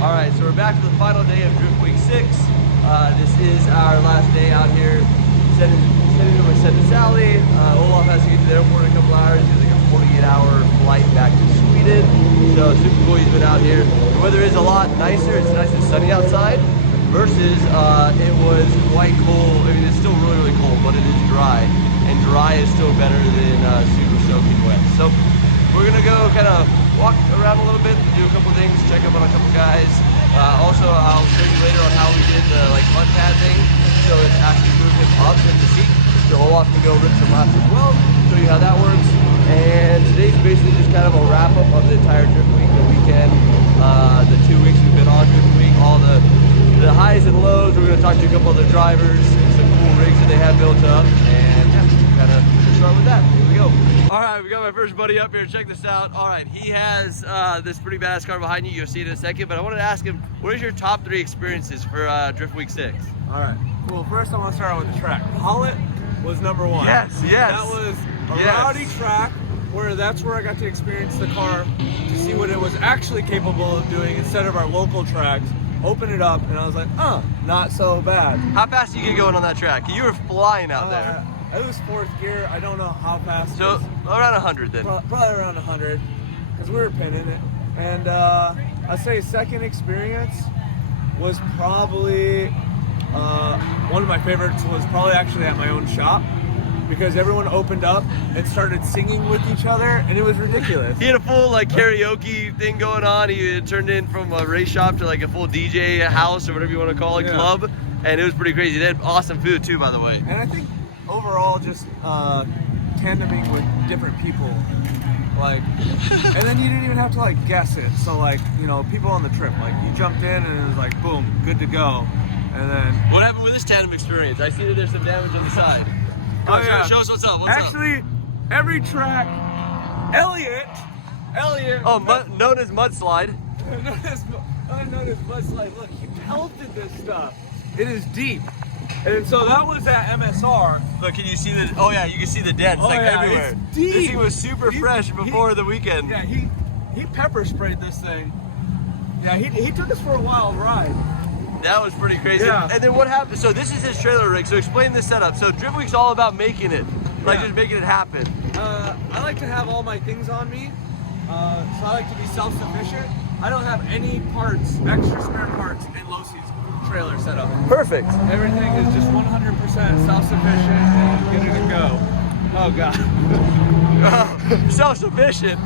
All right, so we're back to the final day of Drift Week 6. This is our last day out here sending to Sally. Olaf has to get to the airport in a couple hours. He's like a 48-hour flight back to Sweden. So super cool he's been out here. The weather is a lot nicer. It's nice and sunny outside versus it was quite cold. I mean, it's still really, really cold, but it is dry. And dry is still better than super soaking wet. So we're gonna go kind of walk around a little bit, do a couple things, check up on a couple guys. Also, I'll show you later on how we did the mud pad thing. So it actually moved him up in the seat. So Olaf can go rip some laps as well, show you how that works. And today's basically just kind of a wrap up of the entire Drift Week, the weekend, the 2 weeks we've been on Drift Week, all the highs and lows. We're gonna talk to a couple other drivers, some cool rigs that they have built up, and yeah, kind of start with that. Here we go. All right, we got my first buddy up here. Check this out. All right, he has this pretty badass car behind you. You'll see it in a second, but I wanted to ask him, what is your top 3 experiences for Drift Week 6? All right. Well, first I want to start out with the track. Hollet was number 1. Yes, yes. That was a rowdy track that's where I got to experience the car to see what it was actually capable of doing instead of our local tracks. Open it up, and I was like, not so bad. How fast did you get going on that track? You were flying out there. It was 4th gear. I don't know how fast. So around 100 then. Probably around 100, because we were pinning it. And I'd say second experience was probably one of my favorites was probably actually at my own shop, because everyone opened up and started singing with each other, and it was ridiculous. He had a full karaoke thing going on. He had turned in from a race shop to a full DJ house or whatever you want to call it, club, and it was pretty crazy. They had awesome food too, by the way. And I think overall just tandeming with different people, and then you didn't even have to guess it. So people on the trip, you jumped in and it was boom, good to go. And then what happened with this tandem experience? I see that there's some damage on the side. Show us what's up. Actually, every track, Elliot. Oh, known as Mudslide. known as Mudslide. Look, he pelted this stuff. It is deep. And so that was at MSR. Look, can you see the? Oh yeah, you can see the dents everywhere. It's deep. This thing was super fresh before the weekend. Yeah, he pepper sprayed this thing. Yeah, he took us for a wild ride. That was pretty crazy. Yeah. And then what happened? So this is his trailer rig. So explain this setup. So Drift Week's all about making it, just making it happen. I like to have all my things on me. So I like to be self-sufficient. I don't have any extra spare parts in Losi's trailer setup. Perfect. Everything is just 100% self-sufficient and good to go. Oh God. Self-sufficient?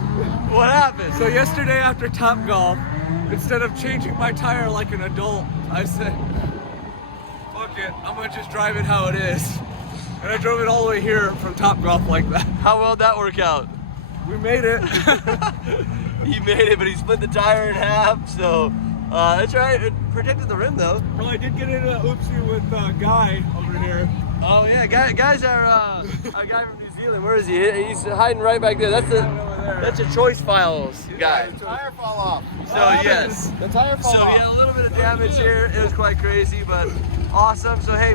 What happened? So yesterday after Top Golf, instead of changing my tire like an adult, I said, fuck it, I'm gonna just drive it how it is. And I drove it all the way here from Top Golf like that. How well did that work out? We made it. He made it, but he split the tire in half, so that's right. It protected the rim though. Well, I did get in an oopsie with Guy over here. Oh yeah, guys are a guy from New Zealand. Where is he? He's hiding right back there. That's a Choice Files guy. The tire fell off. So yes, the tire fell off. So he had a little bit of damage here. It was quite crazy, but awesome. So hey,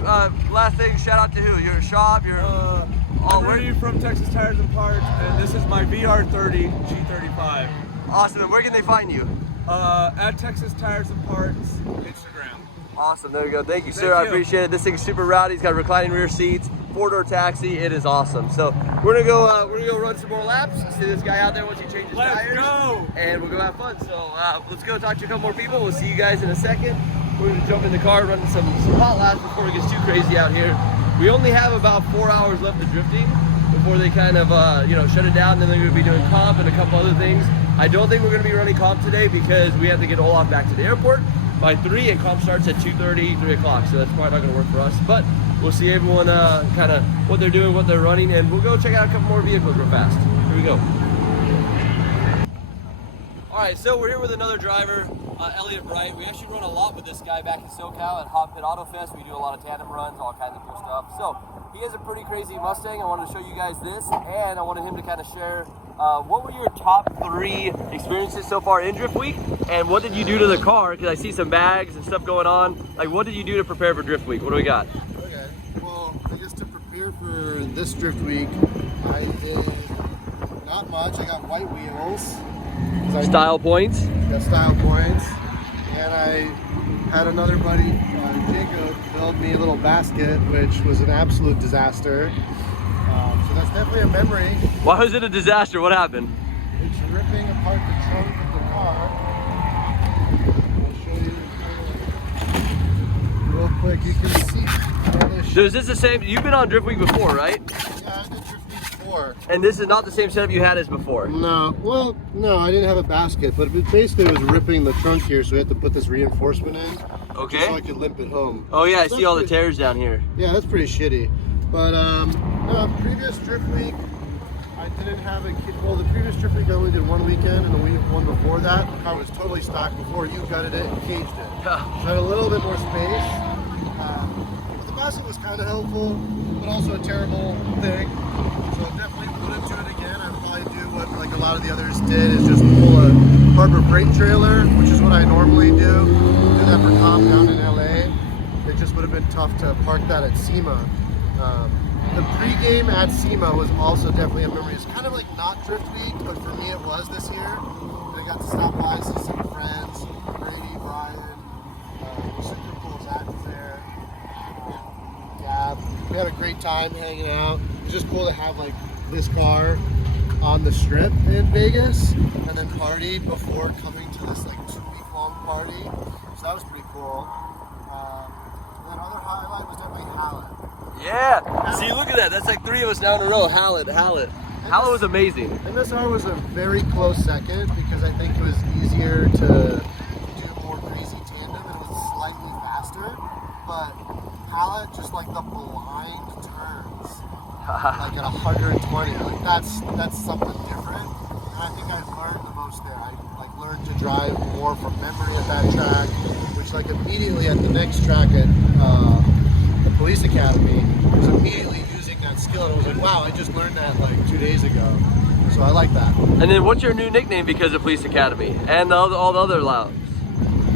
last thing, shout out to who? Your shop. I'm Ernie from Texas Tires and Parts, and this is my VR30 G35. Awesome. And where can they find you? At Texas Tires and Parts, Instagram. Awesome. There we go. Thank you, sir. I appreciate it. This thing's super rowdy. It's got reclining rear seats, 4-door taxi. It is awesome. So we're gonna go run some more laps. See this guy out there once he changes tires. Let's go. And we'll go have fun. So let's go talk to a couple more people. We'll see you guys in a second. We're gonna jump in the car, run some hot laps before it gets too crazy out here. We only have about 4 hours left of drifting before they kind of shut it down. And then they're gonna be doing comp and a couple other things. I don't think we're gonna be running comp today because we have to get Olaf back to the airport by 3, and comp starts at 2:30, 3 o'clock. So that's probably not gonna work for us. But we'll see everyone kind of what they're doing, what they're running, and we'll go check out a couple more vehicles real fast. Here we go. All right, so we're here with another driver, Elliot Bright. We actually run a lot with this guy back in SoCal at Hot Pit Auto Fest. We do a lot of tandem runs, all kinds of cool stuff. So he has a pretty crazy Mustang. I wanted to show you guys this, and I wanted him to kind of share what were your top 3 experiences so far in Drift Week, and what did you do to the car? Because I see some bags and stuff going on. What did you do to prepare for Drift Week? What do we got? Okay, well, I guess to prepare for this Drift Week, I did not much. I got white wheels. Style points. Got style points. And I had another buddy, Jacob, build me a little basket, which was an absolute disaster. So that's definitely a memory. Why was it a disaster? What happened? It's ripping apart the trunk of the car. I'll show you real quick. You can see all this So is this the same? You've been on Drift Week before, right? Yeah, I did Drift Week before. And this is not the same setup you had as before? No, well, no, I didn't have a basket, but it basically was ripping the trunk here, so we had to put this reinforcement in. Okay. So I could limp it home. Oh yeah, I So see all the that's tears down here. Yeah, that's pretty shitty. But no, previous Drift Week, I didn't have a kid. Well, the previous Drift Week I only did one weekend, and the one before that, the car was totally stock before you gutted it and caged it. So I had a little bit more space. The basket was kind of helpful, but also a terrible thing. So I definitely wouldn't do it again. I'd probably do what like a lot of the others did, is just pull a Harbor Freight trailer, which is what I normally do. Do that for comp down in LA. It just would have been tough to park that at SEMA. The pregame at SEMA was also definitely a memory. It's kind of like not Drift Week, but for me it was this year. I got to stop by, see some friends, Brady, Brian, super cool Zach was there, Gab. We had a great time hanging out. It's just cool to have like this car on the strip in Vegas and then party before coming to this like 2-week-long party. So that was pretty cool. And then other highlight was definitely Hallett. Yeah. See, look at that. That's like 3 of us now in a row. Hallett. Hallett was amazing. MSR was a very close second because I think it was easier to do more crazy tandem and it was slightly faster. But Hallett, just like the blind turns, like at 120, like that's something different. And I think I learned the most there. I like learned to drive more from memory at that track, which like immediately at the next track at the police academy, I was immediately using that skill and I was like, wow, I just learned that like 2 days ago. So I like that. And then what's your new nickname because of Police Academy and all the other laps?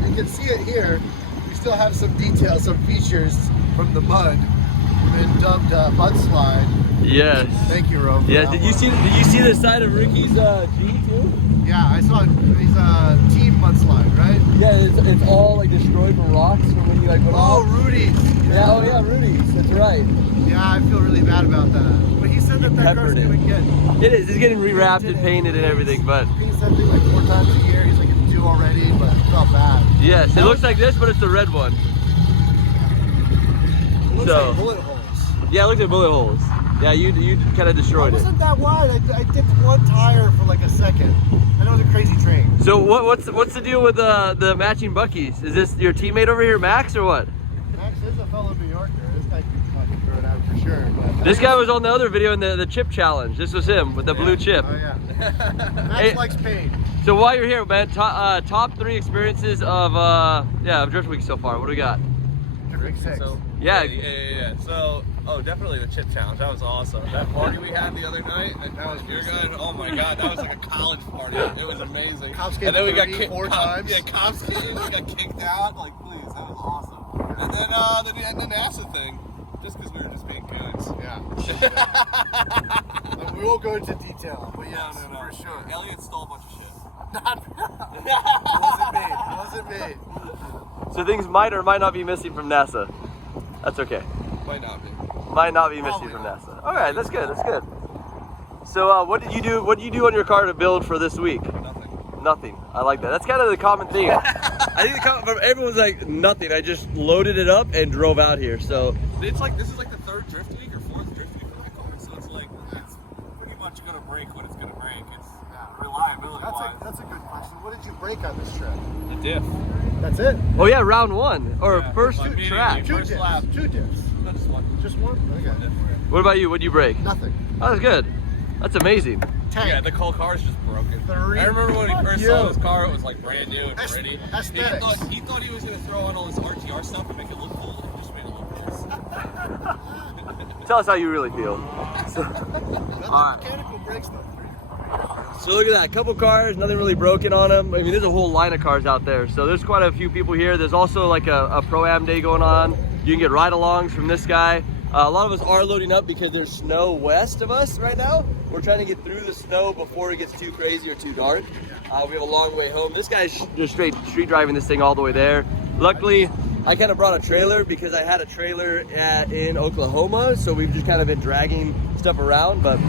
You can see it here. We still have some details, some features from the mud. We've been dubbed Mudslide. Yes. Thank you, Ro. Yeah. Did you see the side of Ricky's G too? Yeah, I saw it. He's Team Mudslide, right? Yeah, it's all like destroyed from rocks from when you like put Oh, Rudy's. Yeah. Oh yeah, Rudy's. That's right. Yeah, I feel really bad about that. But he said that car's Peppered it. doing good. It is. It's getting rewrapped and painted and everything, but He said thing like 4 times a year. He's like, it's due already, but it felt bad. yes, it looks like this, but it's the red one. It looks So- like bullet holes. Yeah, it looks like bullet holes. Yeah, you kind of It destroyed it. wasn't that wide. I dipped one tire for like a second. I know it was a crazy train. So what's the deal with the matching Buckies? Is this your teammate over here, Max, or what? Max is a fellow New Yorker. This guy can fucking throw it out for sure. But This guy was on the other video in the chip challenge. This was him with the blue chip. Oh yeah. Max Hey. likes pain. So while you're here, man, top 3 experiences of of Drift Week so far. What do we got? Drink 6. So Yeah. yeah. So definitely the chip challenge. That was awesome. That party we had the other night. That was your guy. Oh my god, that was like a college party. It was amazing. Cops and then we got 4 times. Yeah, cops came. We got kicked out. Like, please, that was awesome. And then we had the NASA thing, just because we were just being goons. Yeah. We won't go into detail, but yes, No. for sure. Elliot stole a bunch of shit. It wasn't me. So things might or might not be missing from NASA. That's okay. Might not be. Might not be missing from NASA. All right, that's good. That's good. So what did you do? What did you do on your car to build for this week? Nothing. Nothing. I like that. That's kind of the common theme. I think from everyone's like nothing. I just loaded it up and drove out here. So It's like this is like the 3rd drift week or 4th drift week for my car, so it's like it's pretty much gonna break when it's gonna break. It's reliability wise. That's a good question. What did you break on this trip? The diff. That's it? oh yeah, round 1 or Yeah, first immediately. track. First dips. lap. 2 dips. No, just one. Just one? Okay. What about you? What did you break? Nothing. Oh, that's good. That's amazing. Tank. Yeah, the whole car is just broken. I remember when he first saw his car, it was like brand new and pretty. Aesthetics. He thought he was gonna throw on all this RTR stuff and make it look cool, and just made it look worse. Tell us how you really feel. All right. Mechanical brakes though. So look at that, couple cars, nothing really broken on them. I mean, there's a whole line of cars out there. So there's quite a few people here. There's also like a Pro-Am day going on. You can get ride-alongs from this guy. A lot of us are loading up because there's snow west of us right now. We're trying to get through the snow before it gets too crazy or too dark. We have a long way home. This guy's just straight street driving this thing all the way there. Luckily, I kind of brought a trailer because I had a trailer in Oklahoma, so we've just kind of been dragging stuff around, but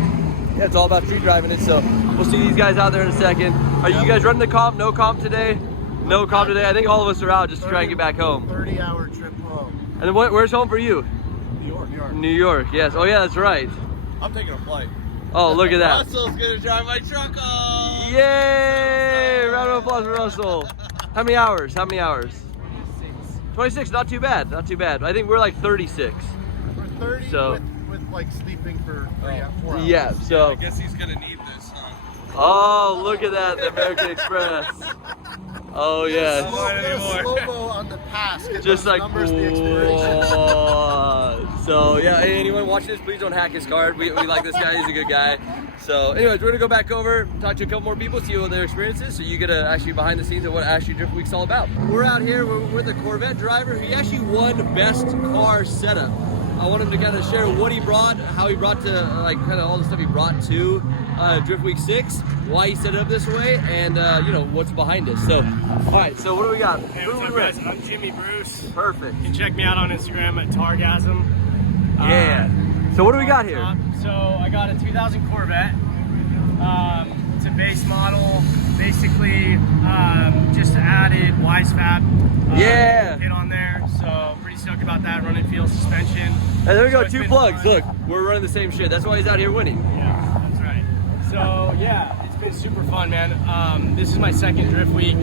yeah, it's all about street driving it, so we'll see these guys out there in a second. Are you guys running the comp? No comp today? No comp today? I think all of us are out just to try and get back home. 30-hour trip home. And then where's home for you? New York. New York, yes. Oh yeah, that's right. I'm taking a flight. Oh, look at that. Russell's gonna drive my truck home. Yay! Round of applause for Russell. How many hours? 26, not too bad, not too bad. I think we're like 36. We're 30 So- with like sleeping for 4 hours. Yeah, I so. guess he's gonna need this, huh? Oh, look at that, the American Express. Oh yeah. Slow-mo on the pass. Get Just those like, numbers, the expiration. whoa. So yeah, hey, anyone watching this, please don't hack his card. We like this guy, he's a good guy. So anyways, we're gonna go back over, talk to a couple more people, see what their experience is, so you get actually behind the scenes of what Ashley Drift Week's all about. We're out here, we're with a Corvette driver. He actually won Best Car Setup. I want him to kind of share what he brought, how he brought to, like kind of all the stuff he brought to Drift Week 6, why he set it up this way, and you know, what's behind us. So, all right, so what do we got? Hey, Who what's we up, with? guys? I'm Jimmy Bruce. Perfect. You can check me out on Instagram at Targasm. Yeah. So what do we got here? So I got a 2000 Corvette. It's a base model. Basically, just added WiseFab Yeah. kit on there. So pretty stoked about that. Running field suspension. And there we go, So it's 2 been plugs. fun. Look, we're running the same shit. That's why he's out here winning. Yeah, that's right. So yeah, it's been super fun, man. This is my second Drift Week,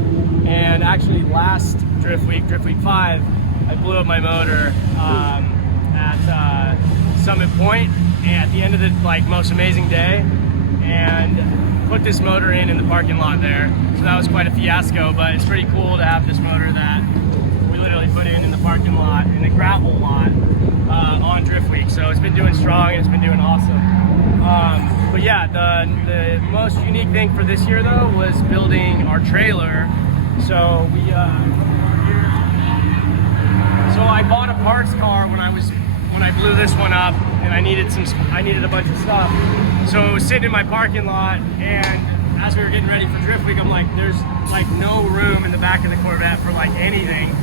and actually last Drift Week 5, I blew up my motor at Summit Point at the end of the most amazing day, and put this motor in the parking lot there. So that was quite a fiasco, but it's pretty cool to have this motor that we literally put in the parking lot, in the gravel lot, on Drift Week. So it's been doing strong, and it's been doing awesome. But yeah, the most unique thing for this year though was building our trailer. So we so I bought a parts car when I blew this one up, and I needed a bunch of stuff. So it was sitting in my parking lot, and as we were getting ready for Drift Week, I'm like, there's like no room in the back of the Corvette for like anything.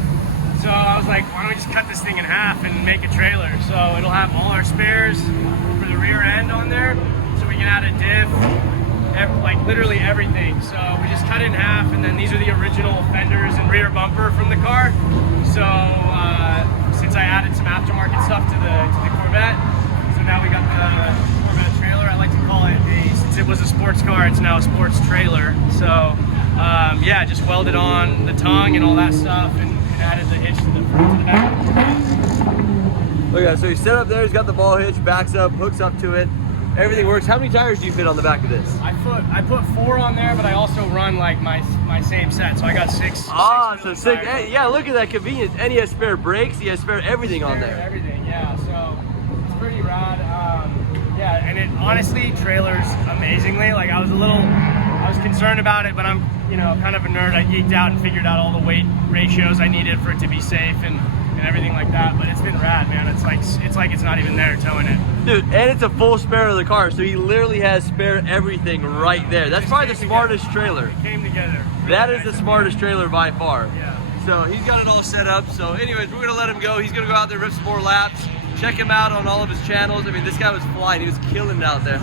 So I was like, why don't we just cut this thing in half and make a trailer? So it'll have all our spares for the rear end on there, so we can add a diff, like literally everything. So we just cut it in half, and then these are the original fenders and rear bumper from the car. So since I added some aftermarket stuff to the Corvette, so now we got the Corvette trailer. I like to call it since it was a sports car, it's now a sports trailer. So yeah, just welded on the tongue and all that stuff, and added the hitch to the front, to the back. Look at that. So he's set up there, he's got the ball hitch, backs up, hooks up to it. Everything works. How many tires do you fit on the back of this? I put 4 on there, but I also run like my same set, so I got 6. Ah, six so wheel 6. tires. Hey, yeah, look at that convenience. And he has spare brakes, he has spare everything on there. Everything, yeah. So it's pretty rad. Yeah, and it honestly trailers amazingly. Like I was concerned about it, but I'm kind of a nerd. I geeked out and figured out all the weight ratios I needed for it to be safe and everything like that. But it's been rad, man. It's like it's not even there towing it. Dude, and it's a full spare of the car, so he literally has spare everything right there. That's probably the smartest trailer. It came together. That is the smartest trailer by far. Yeah. So he's got it all set up. So anyways, we're gonna let him go. He's gonna go out there, rip some more laps. Check him out on all of his channels. I mean, this guy was flying. He was killing it out there.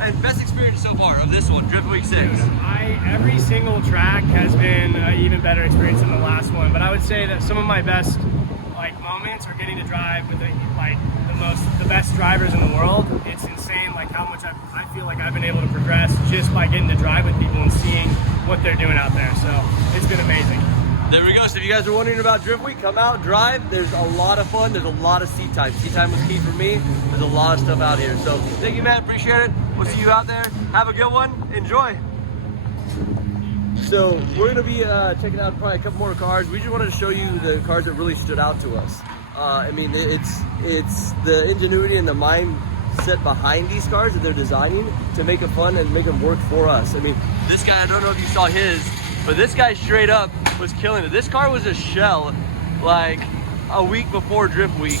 And best experience so far of this one, Drift Week 6. Every single track has been an even better experience than the last one, but I would say that some of my best moments are getting to drive with the best drivers in the world. It's insane how much I feel like I've been able to progress just by getting to drive with people and seeing what they're doing out there. So it's been amazing. There we go. So if you guys are wondering about Drift Week, come out, drive. There's a lot of fun. There's a lot of seat time. Seat time was key for me. There's a lot of stuff out here. So thank you, Matt. Appreciate it. We'll see you out there. Have a good one. Enjoy. So we're going to be checking out probably a couple more cars. We just wanted to show you the cars that really stood out to us. I mean, it's the ingenuity and the mindset behind these cars that they're designing to make it fun and make them work for us. I mean, this guy, I don't know if you saw his, but this guy straight up was killing it. This car was a shell like a week before Drift Week.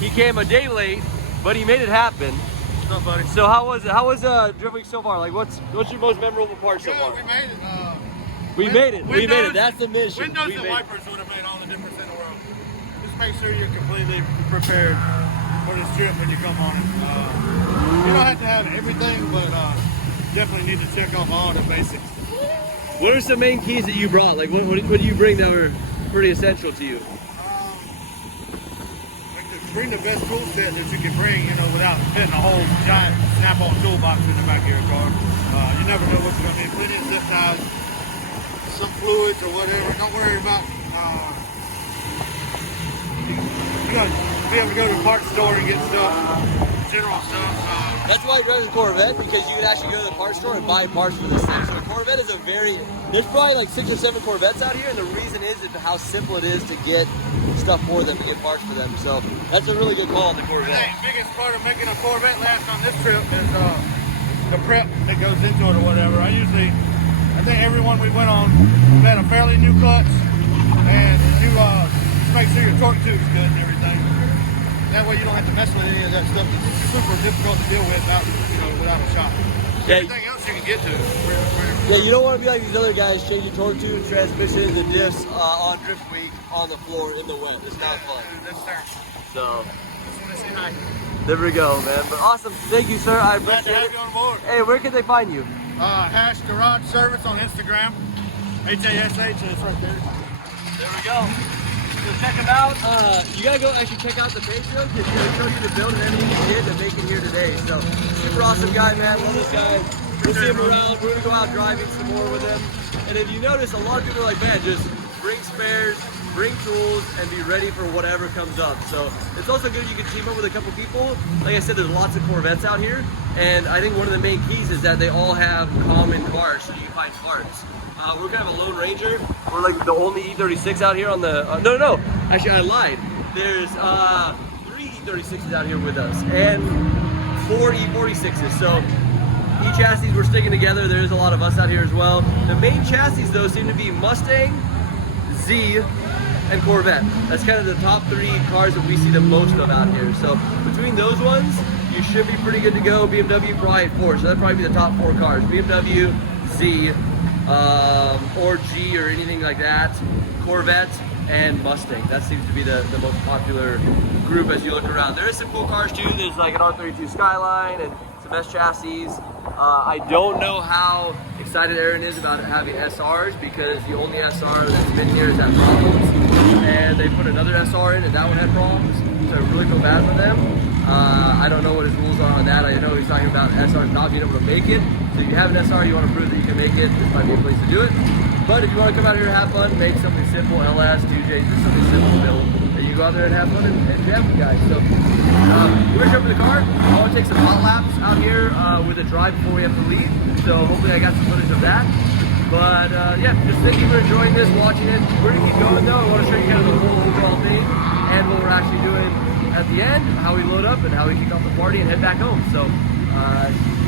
He came a day late, but he made it happen. What's up, buddy? So how was it? How was Drift Week so far? Like what's your most memorable part so far? We made it. We made it. We made it. That's the mission. Windows We and made it. wipers would have made all the difference in the world. Just make sure you're completely prepared for this trip when you come on it. You don't have to have everything, but definitely need to check off all the basics. What are some main keys that you brought? Like, what do you bring that were pretty essential to you? Bring the best tool set that you can bring, you know, without fitting a whole giant snap-on toolbox in the back of your car. You never know what you're going to need. Plenty of zip ties, some fluids or whatever. Don't worry about, you're going to be able to go to the parts store and get stuff, general stuff. That's why I drive a Corvette, because you can actually go to the parts store and buy parts for this thing. So a Corvette is there's probably like 6 or 7 Corvettes out here, and the reason is how simple it is to get stuff for them, to get parts for them. So that's a really good call on the Corvette. The biggest part of making a Corvette last on this trip is the prep that goes into it or whatever. I think everyone we went on had a fairly new clutch, and you just make sure your torque tube's good and everything. That way you don't have to mess with any of that stuff that's super difficult to deal with without a shop. Yeah. Everything else you can get to. Yeah, you don't want to be like these other guys changing torque tubes, transmissions, and diffs on drift week on the floor in the wet. It's not fun. That's terrible. So Just want to say hi. there we go, man. But awesome. Thank you, sir. I Glad to appreciate have it. you on board. Hey, where can they find you? Hash Garage Service on Instagram. HASH, and it's right there. There we go. So check them out. You gotta go actually check out the Patreon, because he's gonna show you the build and everything he did to make it here today. So super awesome guy, man. Love this guy. We'll see him around. We're gonna go out driving some more with him. And if you notice, a lot of people are like, man, just bring spares, bring tools, and be ready for whatever comes up. So it's also good you can team up with a couple people. Like I said, there's lots of Corvettes out here, and I think one of the main keys is that they all have common cars, so you can find parts. We're gonna have a Lone Ranger. We're like the only E36 out here on the, no, actually I lied. There's 3 E36s out here with us, and 4 E46s. So each chassis we're sticking together. There's a lot of us out here as well. The main chassis though seem to be Mustang, Z, and Corvette. That's kind of the top 3 cars that we see the most of out here. So between those ones, you should be pretty good to go. BMW probably 4, so that'd probably be the top 4 cars. BMW, Z, or G or anything like that, Corvette, and Mustang. That seems to be the most popular group as you look around. There is some cool cars too. There's like an R32 Skyline and some S chassis. I don't know how excited Aaron is about having SRs, because the only SR that's been here has had problems, and they put another SR in and that one had problems, so I really feel bad for them. I don't know what his rules are on that. I know he's talking about SRs not being able to make it. So if you have an SR, you want to prove that you can make it, this might be a place to do it. But if you want to come out here and have fun, make something simple, LS, 2J, just something simple to build, and you go out there and have fun and jam with guys. So we're gonna jump in the car. I want to take some hot laps out here with a drive before we have to leave. So hopefully I got some footage of that. But yeah, just thank you for enjoying this, watching it. We're gonna keep going though. I want to show you kind of the whole overall thing and what we're actually doing at the end, how we load up and how we kick off the party and head back home. So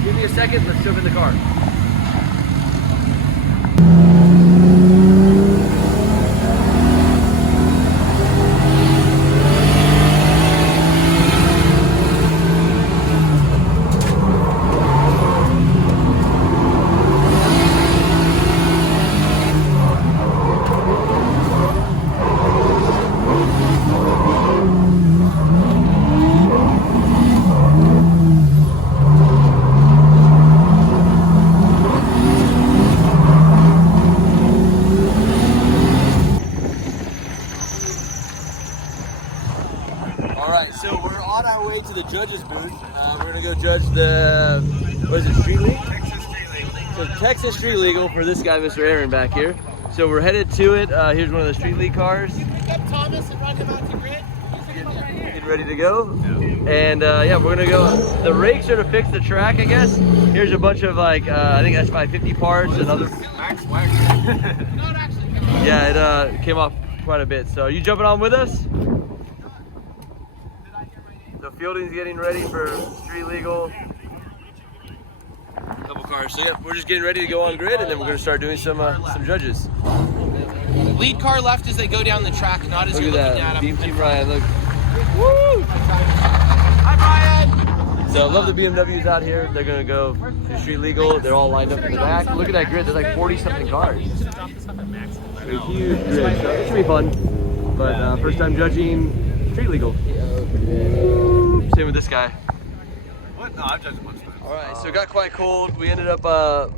give me a second, let's jump in the car. So we're on our way to the judge's booth. We're gonna go judge the, what is it, Street League? Texas Street Legal. So Texas Street Legal for this guy, Mr. Aaron, back here. So we're headed to it. Here's one of the Street League cars. Pick up Thomas and run him out to grid. Getting ready to go. And yeah, we're gonna go. The rakes are to fix the track, I guess. Here's a bunch of like, I think that's 550 parts and other. Max Wagner. Yeah, it came off quite a bit. So are you jumping on with us? So fielding's getting ready for Street Legal. Couple cars. So yeah, we're just getting ready to go on grid, and then we're gonna start doing some judges. Lead car left as they go down the track, not as Look you're at looking that. at Beam them. Team Ryan, look. Woo! Hi, Brian! So I love the BMWs out here. They're gonna go to Street Legal. They're all lined up in the back. Look at that grid. There's like 40 something cars. A huge grid, so it should be fun. But first time judging street legal. Same with this guy. What? No, I'm judging Mustang. All right, so it got quite cold. We ended up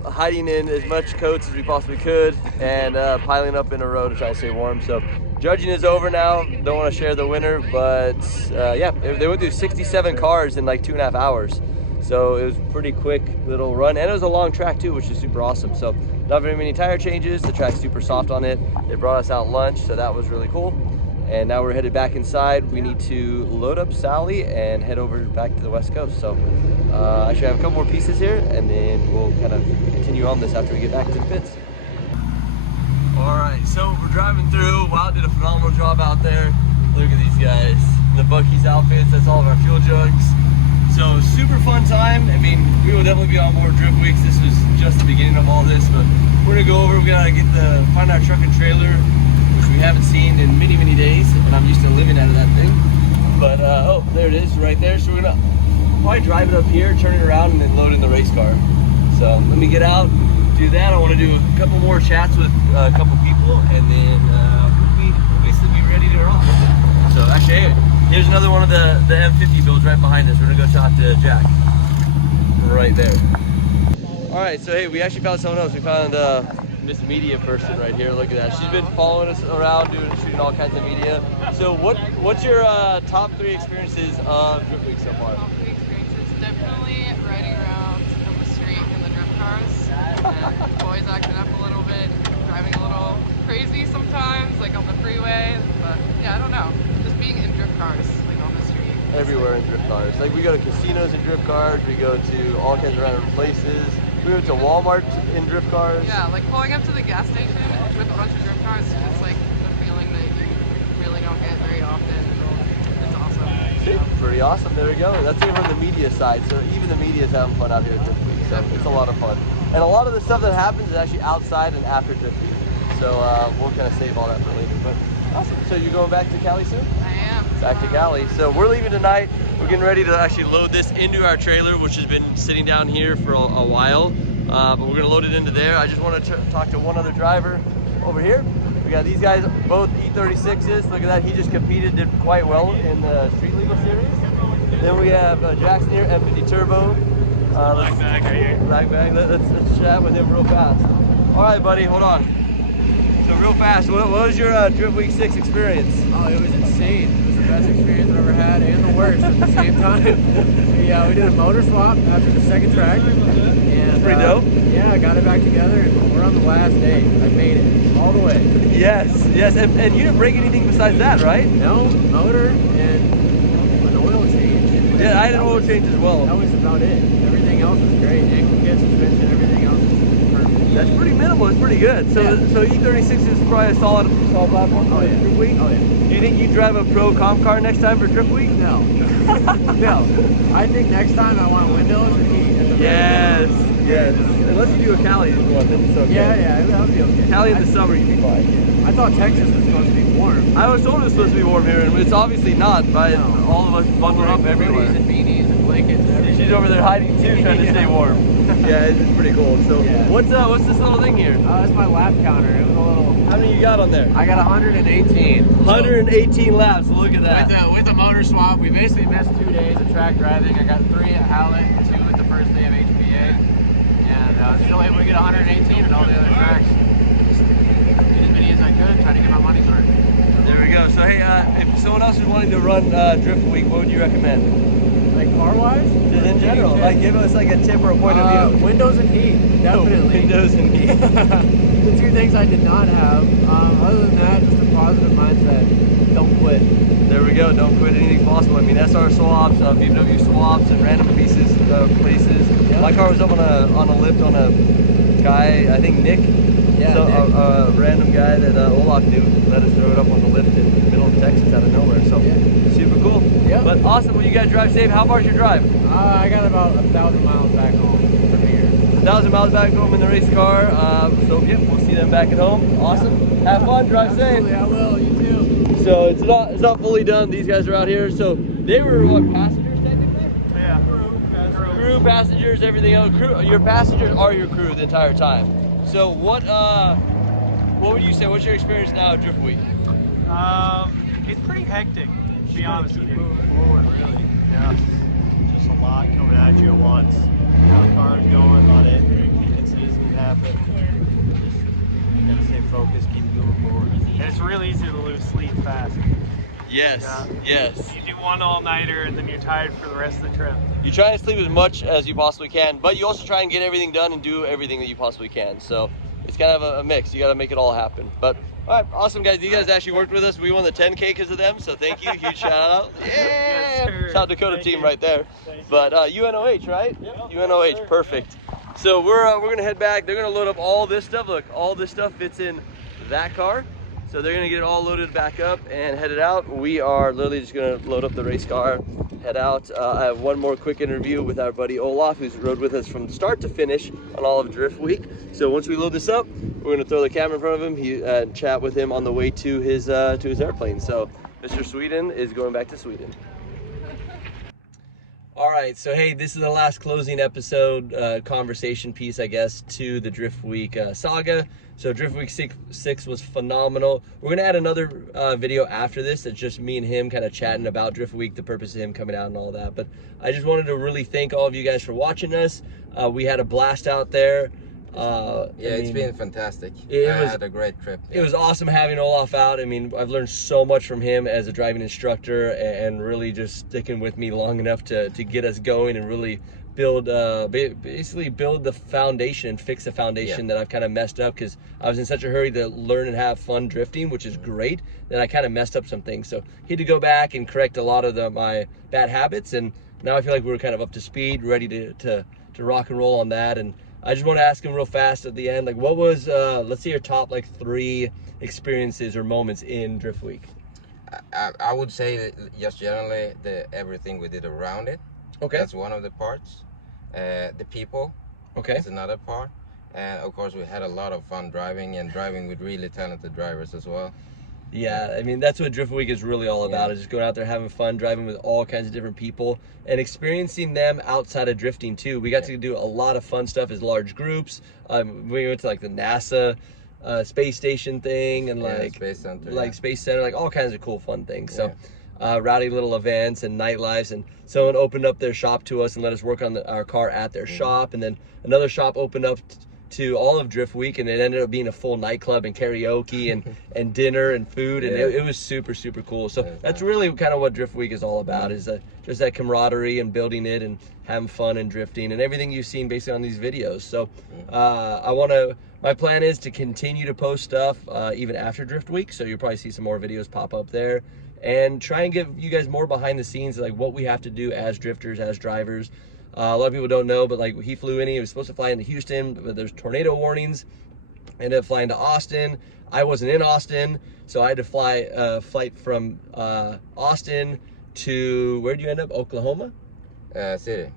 hiding in as much coats as we possibly could and piling up in a row to try to stay warm. So judging is over now. Don't want to share the winner, but yeah, they went through 67 cars in like 2.5 hours. So it was a pretty quick little run, and it was a long track too, which is super awesome. So not very many tire changes. The track's super soft on it. They brought us out lunch, so that was really cool. And now we're headed back inside. We need to load up Sally and head over back to the West Coast. So I should have a couple more pieces here, and then we'll kind of continue on this after we get back to the pits. All right, so we're driving through. Wild did a phenomenal job out there. Look at these guys. The Buc-ee's outfits, that's all of our fuel jugs. So super fun time. I mean, we will definitely be on more drift weeks. This was just the beginning of all this, but we're gonna go over. We gotta find our truck and trailer, which we haven't seen in many, many days, and I'm used to living out of that thing. But oh, there it is right there. So we're gonna probably drive it up here, turn it around, and then load in the race car. So let me get out, do that. I want to do a couple more chats with a couple people, and then we'll basically be ready to roll. So actually, hey, here's another one of the M50 builds right behind us. We're gonna go talk to Jack right there. All right, so hey, we actually found someone else. We found this media person right here. Look at that. She's been following us around, shooting all kinds of media. So what's your top 3 experiences of Drift Week so far? Top 3 experiences, definitely riding around on the street in the drift cars, and boys acting up a little bit, driving a little crazy sometimes, like on the freeway. But yeah, I don't know, just being in drift cars, like on the street. Everywhere in drift cars. Like we go to casinos in drift cars. We go to all kinds of random places. We went to Walmart in drift cars. Yeah, like pulling up to the gas station with a bunch of drift cars is just like the feeling that you really don't get very often. It's awesome. See? Pretty awesome. There we go. That's even from the media side. So even the media is having fun out here at Drift Week. So it's a lot of fun. And a lot of the stuff that happens is actually outside and after Drift Week. So we'll kind of save all that for later. But awesome. So you're going back to Cali soon? I am. Back to Cali. So we're leaving tonight. We're getting ready to actually load this into our trailer, which has been sitting down here for a while. But we're gonna load it into there. I just want to talk to one other driver over here. We got these guys, both E36s. Look at that, he just competed, did quite well in the Street Legal Series. Then we have Jackson here, M50 Turbo. Black bag right here. Black bag, let's chat with him real fast. All right, buddy, hold on. So real fast, what was your Drift Week 6 experience? Oh, it was insane. It was the best experience I've ever had, and the worst at the same time. We did a motor swap after the second track. And, pretty dope. Yeah, I got it back together, and we're on the last day. I made it all the way. Yes, and you didn't break anything besides that, right? No, motor and an oil change. Yeah, I had an oil change as well. That was about it. Everything else was great. Ankle kit, suspension, everything else was perfect. That's pretty minimal. It's pretty good. So, Yeah. so E36 is probably a solid platform for Drift Week. Oh, yeah. Do you think you drive a pro comp car next time for Drift Week? No. No. I think next time I want windows and heat. At the Yes. Unless you do a Cali one, then it's okay. Yeah, that would be okay. Cali in the summer, you'd be fine. I thought Texas was supposed to be warm. I was told it was supposed to be warm here, and it's obviously not. By No. all of us bundled up everywhere. Hoodies and beanies and blankets and everything. She's over there hiding too, trying to stay warm. Yeah, it's pretty cool. So, Yeah. what's this little thing here? That's my lap counter. It was a little. How many you got on there? I got 118. 118 laps. Look at that. With the motor swap, we basically missed 2 days of track driving. I got 3 at Hallett, 2 at the first day of HPA, and still able to get 118 at all the other tracks. Just did as many as I could, trying to get my money's worth. There we go. So hey, if someone else is wanting to run Drift Week, what would you recommend? Like car-wise? Just in general, like give us like a tip or a point of view. Windows and heat, definitely. Windows and heat. The 2 things I did not have. Other than that, just a positive mindset. Don't quit. There we go. Don't quit. Anything's possible. I mean, SR swaps, BMW swaps, and random places. Yep. My car was up on a lift on a guy, I think Nick. Yeah, so Nick. A random guy that Olaf knew let us throw it up on the lift in the middle of Texas out of nowhere. So super cool. Yep. But awesome. Well, you guys drive safe. How far's your drive? I got about 1,000 miles back home from here. 1,000 miles back home in the race car. So yeah, we'll see them back at home. Awesome. Have fun. Drive safe. Absolutely, I will. You too. So it's not fully done. These guys are out here. So they were what, passengers technically? Yeah. Crew, passengers, everything else. Crew, your passengers are your crew the entire time. So what what would you say? What's your experience now at Drift Week? It's pretty hectic, to be honest with you. Moving forward, really. Yeah. Just a lot coming at you at once. Cars going, a lot of incidents can happen. Just gotta stay focused, keep moving forward. And it's really easy to lose sleep fast. Yes, yes. You do one all-nighter and then you're tired for the rest of the trip. You try to sleep as much as you possibly can, but you also try and get everything done and do everything that you possibly can. So it's kind of a mix. You got to make it all happen. But all right, awesome guys. You guys actually worked with us. We won the 10K because of them, so thank you. Huge shout out. Yeah, Yes, South Dakota team right there. But UNOH, right? Yep. UNOH, perfect. So we're gonna head back. They're gonna load up all this stuff. Look, all this stuff fits in that car. So they're gonna get it all loaded back up and headed out. We are literally just gonna load up the race car, head out. I have one more quick interview with our buddy Olaf, who's rode with us from start to finish on all of Drift Week. So once we load this up, we're gonna throw the camera in front of him, and chat with him on the way to his airplane. So Mr. Sweden is going back to Sweden. All right, so hey, this is the last closing episode, conversation piece, I guess, to the Drift Week saga. So Drift Week 6 was phenomenal. We're gonna add another video after this that's just me and him kind of chatting about Drift Week, the purpose of him coming out and all that. But I just wanted to really thank all of you guys for watching us. We had a blast out there. It's been fantastic. I had a great trip. It was awesome having Olaf out. I mean, I've learned so much from him as a driving instructor, and really just sticking with me long enough to get us going and really build, basically build the foundation and fix the foundation that I've kind of messed up, because I was in such a hurry to learn and have fun drifting, which is great, that I kind of messed up some things. So he had to go back and correct a lot of my bad habits, and now I feel like we're kind of up to speed, ready to rock and roll on that. And I just want to ask him real fast at the end, like, what was, let's say your top like 3 experiences or moments in Drift Week? I would say that just generally everything we did around it. Okay. That's one of the parts. The people. Okay. That's another part. And of course we had a lot of fun driving with really talented drivers as well. Yeah, I mean, that's what Drift Week is really all about, is just going out there having fun, driving with all kinds of different people, and experiencing them outside of drifting too. We got to do a lot of fun stuff as large groups. We went to like the NASA space station thing, and like Space Center, Space Center, like all kinds of cool fun things. So rowdy little events and nightlives, and someone opened up their shop to us and let us work on our car at their shop, and then another shop opened up to all of Drift Week, and it ended up being a full nightclub and karaoke and dinner and food, and it was super cool. So that's really kind of what Drift Week is all about, is just that camaraderie and building it and having fun and drifting and everything you've seen basically on these videos. So my plan is to continue to post stuff even after Drift Week, so you'll probably see some more videos pop up there, and try and give you guys more behind the scenes, like what we have to do as drifters, as drivers. A lot of people don't know, but like he flew in, he was supposed to fly into Houston, but there's tornado warnings. Ended up flying to Austin. I wasn't in Austin, so I had to fly flight from Austin to, where'd you end up? Oklahoma? City.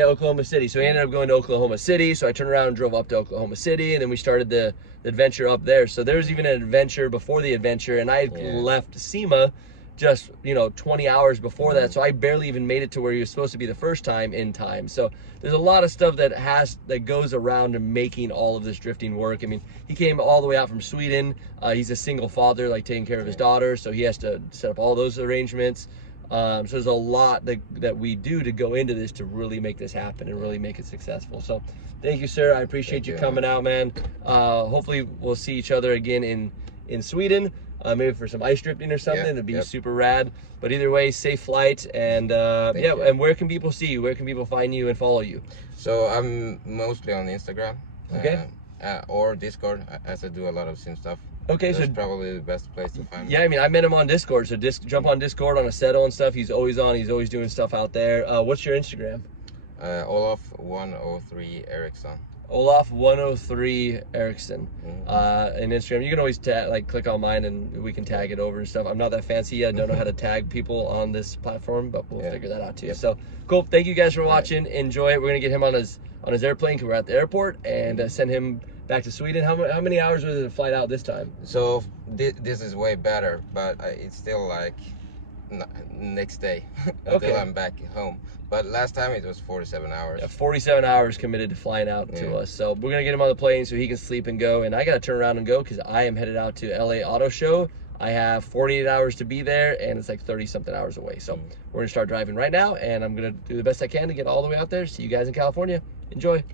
Oklahoma City. So we ended up going to Oklahoma City. So I turned around and drove up to Oklahoma City, and then we started the adventure up there. So there was even an adventure before the adventure, and I left SEMA just 20 hours before that, so I barely even made it to where he was supposed to be the first time in time. So there's a lot of stuff that goes around to making all of this drifting work. I mean, he came all the way out from Sweden. He's a single father, like taking care of his daughter, so he has to set up all those arrangements. So there's a lot that we do to go into this to really make this happen and really make it successful. So thank you, sir. I appreciate you coming out, man. Hopefully we'll see each other again in Sweden. Maybe for some ice drifting or something. That'd be super rad. But either way, safe flight, and and where can people see you? Where can people find you and follow you? So I'm mostly on Instagram. Okay. Or Discord, as I do a lot of sim stuff. Okay, that's so probably the best place to find me. Yeah, I mean, I met him on Discord, so jump on Discord on Aceto and stuff. He's always on. He's always doing stuff out there. What's your Instagram? Olaf103 Eriksson. Olaf 103 Eriksson in Instagram. You can always click on mine and we can tag it over and stuff. I'm not that fancy yet. I don't know how to tag people on this platform, but we'll figure that out too. So cool. Thank you guys for watching. Enjoy it. We're gonna get him on his airplane because we're at the airport, and send him back to Sweden. How many hours was the flight out this time? So this is way better, but it's still like next day until Okay. I'm back home. But last time it was 47 hours. Yeah, 47 hours committed to flying out to us. So we're going to get him on the plane so he can sleep and go. And I got to turn around and go because I am headed out to LA Auto Show. I have 48 hours to be there, and it's like 30-something hours away. So we're going to start driving right now, and I'm going to do the best I can to get all the way out there. See you guys in California. Enjoy.